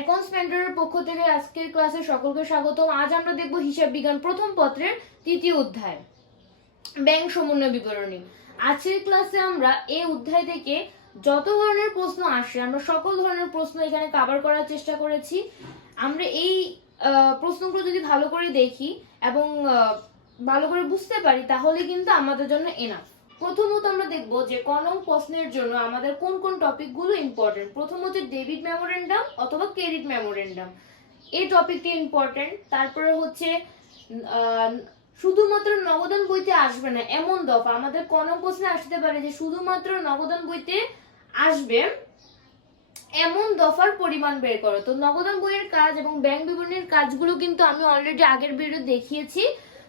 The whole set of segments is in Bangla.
অ্যাকাউন্টস মেন্টরের পক্ষ থেকে আজকের ক্লাসে সকলকে স্বাগতম। আজ আমরা দেখব হিসাব বিজ্ঞান প্রথম পত্রের তৃতীয় অধ্যায়, ব্যাংক সমন্বয় বিবরণী। আজকের ক্লাসে আমরা এই অধ্যায় থেকে যত ধরনের প্রশ্ন আসে, আমরা সকল ধরনের প্রশ্ন এখানে কভার করার চেষ্টা করেছি। আমরা এই প্রশ্নগুলো যদি ভালো করে দেখি এবং ভালো করে বুঝতে পারি, তাহলে কিন্তু আমাদের জন্য এনাফ প্রথমত আমরা দেখব যে কলম প্রশ্নের জন্য আমাদের কোন কোন টপিকগুলো ইম্পর্টেন্ট প্রথম হচ্ছে ডেবিট মেমোরেন্ডাম অথবা ক্রেডিট মেমোরেন্ডাম এই টপিকটি ইম্পর্টেন্ট তারপরে হচ্ছে শুধুমাত্র নগদান বইতে আসবে না, এমন দফা। আমাদের কলম প্রশ্নে আসতে পারে যে শুধুমাত্র নগদান বইতে আসবে, এমন দফার পরিমাণ বের করো। তো নগদান বইয়ের কাজ এবং ব্যাংক বিবরণীর কাজগুলো কিন্তু আমি অলরেডি আগের ভিডিও দেখিয়েছি।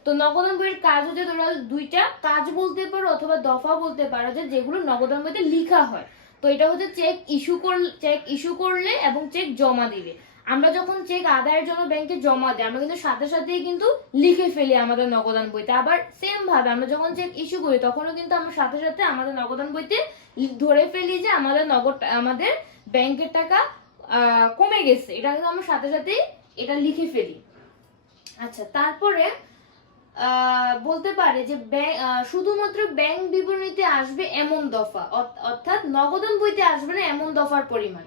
তো নগদান বইয়ের কাজ হচ্ছে তোমরা দুইটা কাজ বলতে পারো অথবা দফা বলতে পারো যে যেগুলো নগদান বইতে লেখা হয়। তো এটা হচ্ছে চেক ইস্যু করলে চেক ইস্যু করলে এবং চেক জমা দিবে আমরা যখন চেক আদায়ের জন্য ব্যাংকে জমা দিই, আমরা কিন্তু সাথে সাথেই কিন্তু লিখে ফেলি আমাদের নগদান বইতে। আবার সেম ভাবে আমরা যখন চেক ইস্যু করি, তখনও কিন্তু আমরা সাথে সাথে আমাদের নগদান বইতে ধরে ফেলি যে আমাদের নগদ, আমাদের ব্যাংকের টাকা কমে গেছে। এটা কিন্তু আমরা সাথে সাথেই এটা লিখে ফেলি। আচ্ছা তারপরে বলতে পারে যে শুধুমাত্র ব্যাংক বিবরণীতে আসবে এমন দফা। অর্থাৎ নগদন বইতে আসবে না এমন দফার পরিমাণ।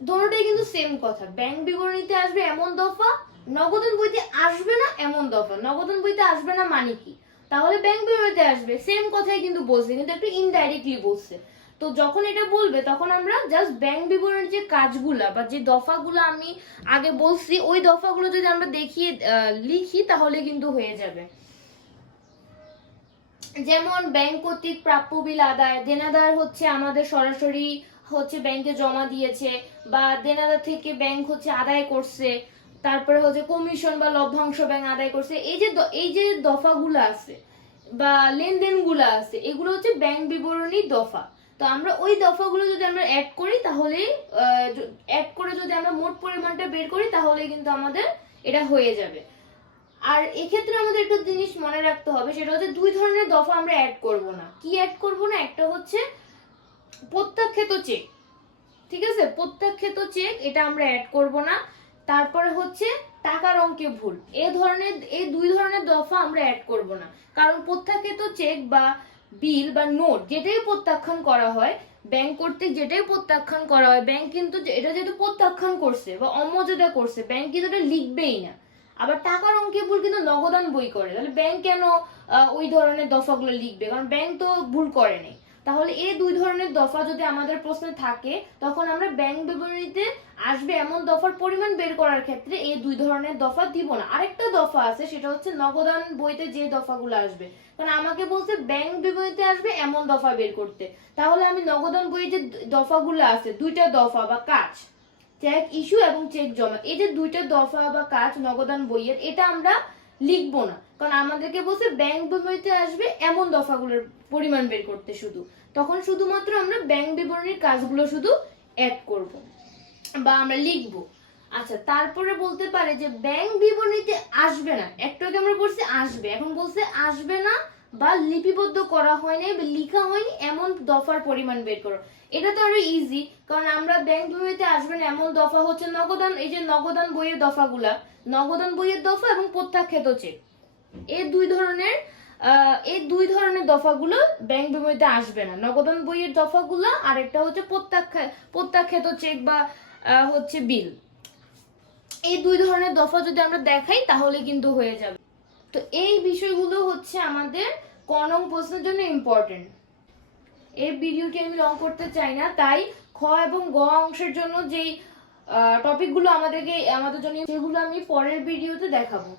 দোনোটাই কিন্তু সেম কথা। ব্যাংক বিবরণীতে আসবে এমন দফা নগদন বইতে আসবে না এমন দফা। নগদন বইতে আসবে না মানে কি? তাহলে ব্যাংক বিবরণীতে আসবে। সেম কথাই কিন্তু বলছে, কিন্তু একটু ইনডাইরেক্টলি বলছে। তো যখন এটা বলবে, তখন আমরা জাস্ট ব্যাংক বিবরণের যে কাজগুলা বা যে দফাগুলো আমি আগে বলছি, ওই দফাগুলো যদি আমরা দেখিয়ে লিখি, তাহলে কিন্তু হয়ে যাবে। যেমন ব্যাংক কর্তৃক প্রাপ্য বিল আদায়, দেনাদার হচ্ছে আমাদের সরাসরি হচ্ছে ব্যাংকে জমা দিয়েছে বা দেনাদার থেকে ব্যাংক হচ্ছে আদায় করছে, তারপরে হচ্ছে কমিশন বা লভ্যাংশ ব্যাংক আদায় করছে, এই যে এই যে দফাগুলো আছে বা লেনদেনগুলো আছে, এগুলো হচ্ছে ব্যাংক বিবরণী দফা। তো আমরা ওই দফাগুলো যদি আমরা অ্যাড করি, তাহলে অ্যাড করে যদি আমরা মোট পরিমাণটা বের করি, তাহলে কিন্তু আমাদের এটা হয়ে যাবে। আর এক্ষেত্রে আমাদের একটা জিনিস মনে রাখতে হবে, সেটা হচ্ছে দুই ধরনের দফা আমরা অ্যাড করব না। কি অ্যাড করব না? একটা হচ্ছে প্রত্যাখ্যাত চেক ঠিক আছে? প্রত্যাখ্যাত চেক এটা আমরা অ্যাড করব না। তারপরে হচ্ছে টাকার অঙ্কে ভুল এই ধরনের এই দুই ধরনের দফা আমরা অ্যাড করব না। কারণ প্রত্যাখ্যাত চেক বা বিল বা নোট যেটাই প্রত্যাখ্যান করা হয়, ব্যাংক কর্তৃক যেটাই প্রত্যাখ্যান করা হয়, ব্যাংক কিন্তু এটা যেহেতু প্রত্যাখ্যান করছে বা অমর্যাদা করছে, ব্যাংক কিন্তু এটা লিখবেই না। আবার টাকার অঙ্কে ভুল কিন্তু নগদান বই করে, তাহলে ব্যাংক কেন ওই ধরনের দফাগুলো লিখবে? কারণ ব্যাংক তো ভুল করেনি তাহলে এই দুই ধরনের দফা যদি আমাদের প্রশ্নে থাকে, তখন আমরা ব্যাংক বিবরণীতে আসবে এমন দফার পরিমাণ বের করার ক্ষেত্রে এই দুই ধরনের দফা দিব না। আরেকটা দফা আছে, সেটা হচ্ছে নগদান বইতে যে দফাগুলো আসবে। কারণ আমাকে বলছে ব্যাংক বিবরণীতে আসবে এমন দফা বের করতে। তাহলে আমি নগদান বইয়ে যে দফাগুলো আছে, দুইটা দফা বা কাজ চেক ইস্যু এবং চেক জমা, এই যে দুইটা দফা বা কাজ নগদান বইয়ের, এটা আমরা লিখব না। কারণ আমাদেরকে বলছে ব্যাংক বিবরণীতে আসবে এমন দফাগুলোর পরিমাণ বের করতে শুধু। তখন শুধুমাত্র আমরা ব্যাংক বিবরণীর কাজগুলো শুধু অ্যাড করব বা আমরা লিখব। আচ্ছা তারপরে বলতে পারে যে ব্যাংক বিবরণীতে আসবে না। একটু আগে আমরা বলছি আসবে। এখন বলছে আসবে না বা লিপিবদ্ধ করা হয়নি বা লিখা হয়নি, এমন দফার পরিমাণ বের করো। এটা তো আরও ইজি কারণ আমরা ব্যাংক বিবরণীতে আসবে না, এমন দফা হচ্ছে নগদান, এই যে নগদান বইয়ের দফাগুলা, নগদান বইয়ের দফা এবং প্রত্যাখ্যাত চেক। এই দুই ধরনের এই দুই ধরনের দফাগুলো ব্যাংক বিবরণীতে আসবে না। নগদান বইয়ের দফাগুলো আর একটা হচ্ছে প্রত্যাখ্যা, প্রত্যাখ্যাত চেক বা হচ্ছে বিল। এই দুই ধরনের দফা যদি আমরা দেখাই, তাহলে কিন্তু হয়ে যাবে। তো এই বিষয়গুলো হচ্ছে আমাদের ক নং প্রশ্নের জন্য ইম্পর্টেন্ট এই ভিডিওটি আমি লং করতে চাই না, তাই খ এবং গ অংশের জন্য যেই টপিকগুলো আমাদেরকে, আমাদের জন্য, সেগুলো আমি পরের ভিডিওতে দেখাবো।